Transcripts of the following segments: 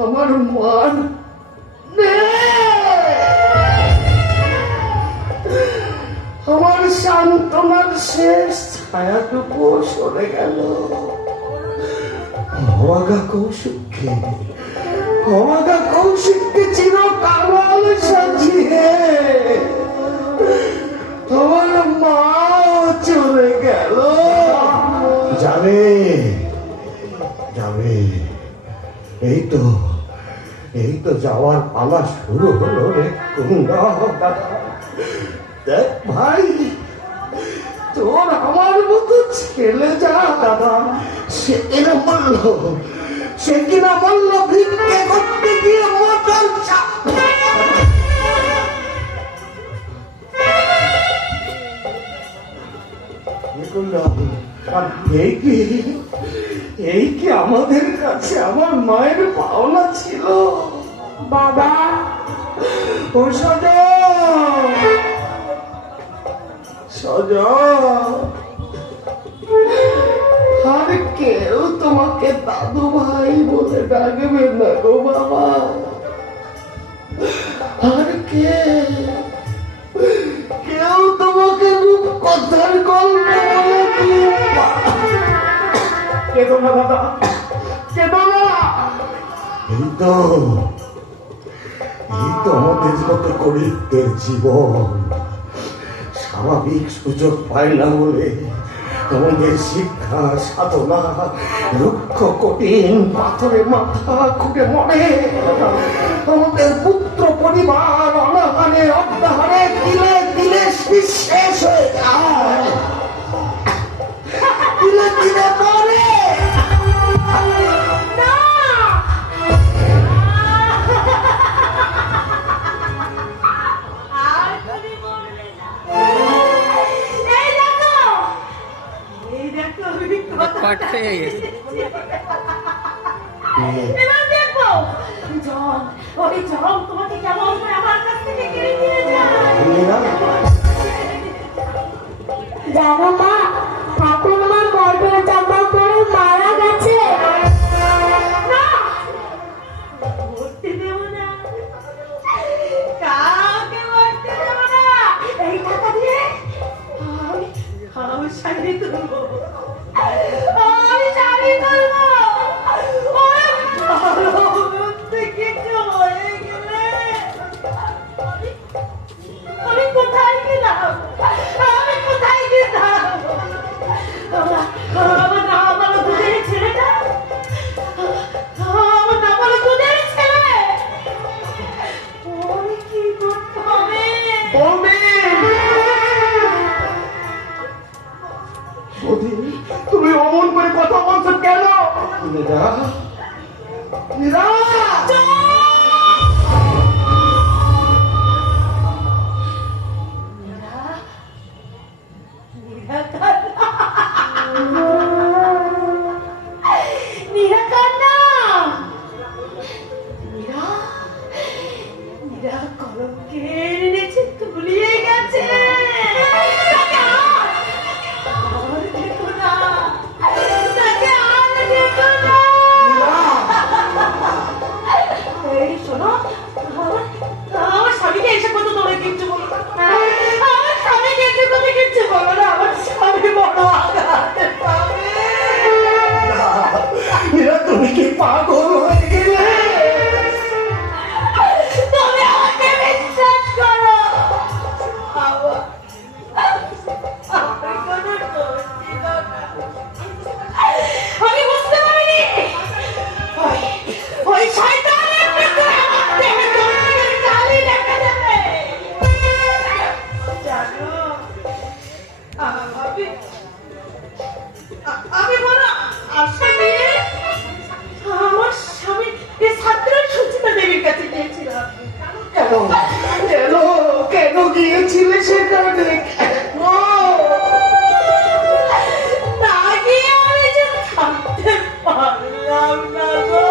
আমার মান আমার সান্ত্বনার শেষ ছায়াটুকু সরে গেল। অবাগা কৌশিককে চিরকাল সাজিয়ে আমার মা চলে গেল। যাবে এই তো যাওয়ার পালা শুরু হলো রে কুন্ডা। দেখ ভাই, তোর আমার মতো ছেলে যা দাদা সে কিনা বলল ভিক্ষে করতে গিয়ে মটর এই কি আমাদের কাছে আমার মায়ের পাওনা ছিল? বাবা ও সজল, আর কেউ তোমাকে দাদু ভাই বলে ডাকবে না গো বাবা। আর কেউ তোমাকে রূপকথার গল্প বলে কেদো না দাদা, কেদো না। এই তো আমাদের মতো গরিবদের জীবন। স্বাভাবিক সুযোগ পায় না বলে আমাদের শিক্ষা সাধনা রুক্ষ কঠিন পাথরে মাথা খুঁটে মরে। আমাদের পুত্র পরিবার অনাহারে অর্ধাহারে দিলে দিলে শেষ হয়ে যায়, দিলে দিলে মরে। এবার দেখো জম তোমাকে কেমন করে আমার কাছ থেকে কেড়ে নিয়ে যায়। জানো মা, ঠাকুরমা মটর চাপা করে মারা গেছে। মরতে দেব না, কাউকে মরতে দেব না। এই টাকা দিয়ে আমি শাড়ি তুলবো, আমি শাড়ি তুলবো। আমি কোথায় গেলাম? আমার না বলো দুধের ছেলেটা, আমার না বলো দুধের ছেলে। কি করতে হবে? তুমি অমন করে কথা বলছো কেন? তুমি কি পাগল হয়ে গেলে? তুমি আমাকে বিশ্বাস করো, আমি বুঝতে পারিনি ওই শয়তানের চালি দেখা যাবে। জানো আমি বলো আশা নিয়ে আমার স্বামী ছাত্র সুচিতা দেবীর কাছে গিয়েছিলাম। কেন গিয়েছিলে সেখানে? না গিয়ে আমি যে থাকতে পারলাম না গো।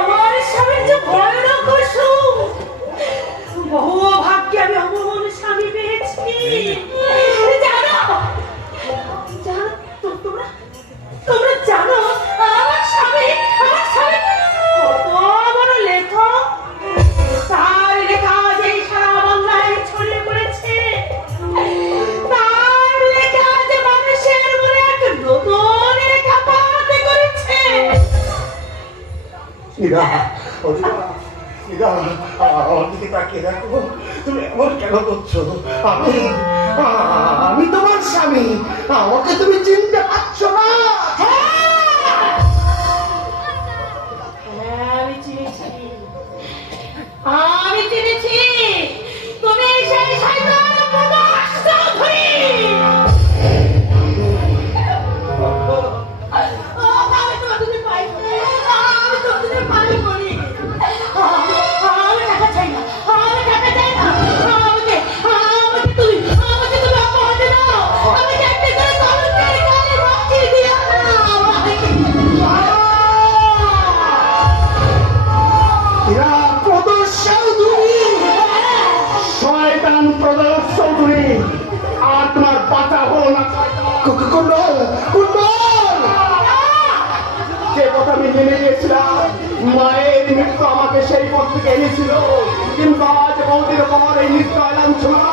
আমার স্বামীর যে ভয়ানক অসুখ, বহু ভাগ্যে আমি অমন স্বামী পেয়েছি। তোমরা জানো আমার স্বামী ইরা, ও ইরা, ইরা, আমার দিকে তাকিয়ে দেখো, তুমি এমন কেন করছো? আমি তোমার স্বামী, আমাকে তুমি চিনতে পারছো না? আমি চিনেছি, আমি চিনেছি, তুমি সেই শয়তান প্রদোষ চৌধুরী। আমি তোমাদের পাইনি, আমি তোমাদের পাইনি। আমি টাকা চাই না, আমি টাকা চাই না। আমাকে তুমি অপরাধ দাও, আমাকে একটা করে কলঙ্কের গায়ে রক্তি দিও না। ইরা, প্রদোষ চৌধুরী, শয়তান প্রদোষ চৌধুরী, আর তোমার বাঁচা হলো না। কুণ্ডল, কুণ্ডল, যে কথা আমি জেনে গিয়েছিলাম, মায়ের মৃত্যু আমাকে সেই পথ থেকে এনেছিল, কিন্তু আজ বহুদিন পর এই মৃত্যু এলাম শোনা,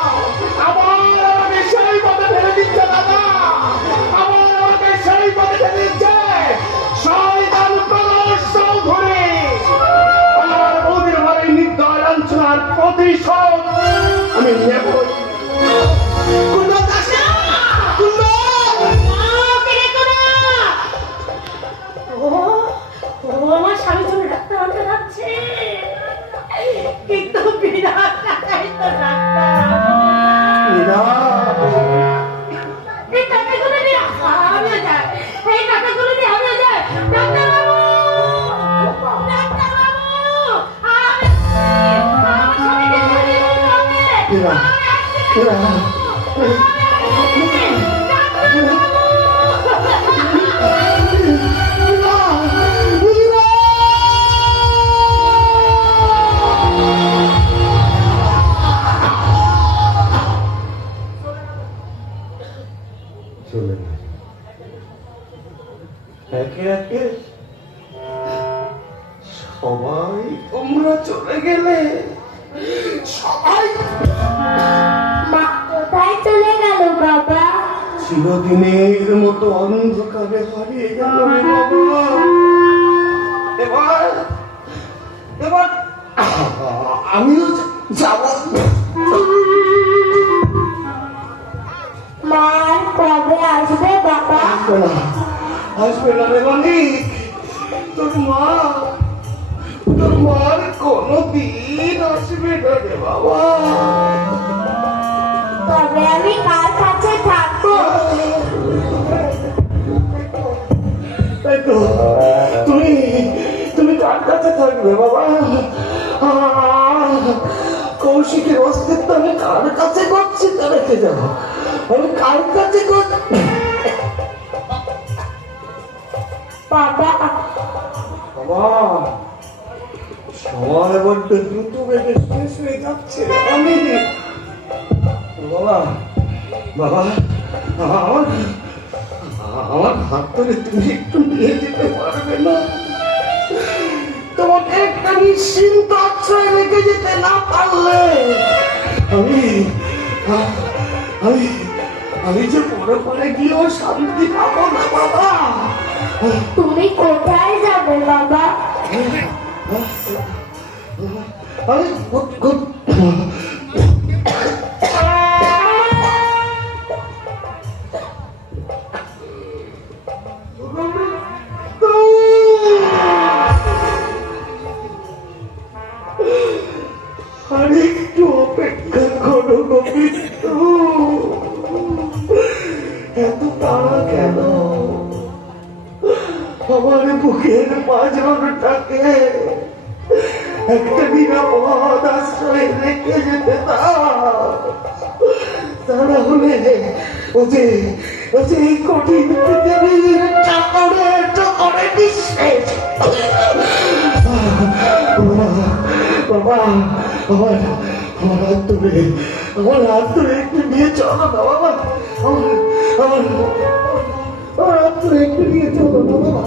আবার আমাকে সেই পথে ফেলে দিচ্ছে দাদা, আবার আমাকে সেই পথে ফেলে দিচ্ছে শয়তান প্রদোষ চৌধুরী। আমার বহুদিন পর এই মৃত্যু এলাম শোনার প্রতিশোধ আমি নেব। কুণ্ডল দাস, কুণ্ডল, আমার স্বামী চলে ডাক্তার আনতে যাচ্ছে, কিন্তু বিরাট টাকাই তো ডাক্তার। এই টাকাগুলো নিয়ে আমিও যাই, এই টাকাগুলো নিয়ে আমিও যাই। ডাক্তার বাবু, ডাক্তার বাবু, আমার স্বামীকে ছেড়ে দিন আমাকে। ইরা, ইরা, চলে গেছে। একে একে সবাই তোমরা চলে গেলে, সবাই মা কোথায় চলে গেল বাবা? চিরদিনের মতো অন্ধকারে হারিয়ে গেল রে বাবা। এবার এবার আমিও যাব। মা আর কবে আসবে বাবা? আসবে না, আসবে না রে মানিক, তোর মার কোনদিন আসবে না রে বাবা। তবে আমি কার কাছে থাকবো? তাই তো, তুমি কার কাছে থাকবে বাবা? কৌশিকের অস্তিত্ব আমি কার কাছে করছি তা রেখে যাবো, আমি কার কাছে বাবা বাবা, সময় বড্ড দ্রুত বেগে শেষ হয়ে যাচ্ছে। আমি বাবা, বাবা, আমার হাত ধরে তুমি একটু নিয়ে যেতে পারবে না? তোমাকে একটা নিশ্চিন্ত আশ্রয় রেখে যেতে না পারলে আমি আমি আমি যে পরে গিয়েও শান্তি পাবো না বাবা। তুমি কোথায় যাবে বাবা? আমি আরেকটু অপেক্ষা করো গোবিন্দ, এত তাড়া কেন? আমার বুকের মাঝরটাকে একটা নিরাপদ আশ্রয় রেখে যেতে দাও, তা না হলে ও যে এই কঠিন পৃথিবীর চাকরে চাকরে নিঃশেষ। বাবা, আমার হাত ধরে একটু নিয়ে চলো না বাবা, আমার হাত ধরে একটু নিয়ে চলো না বাবা।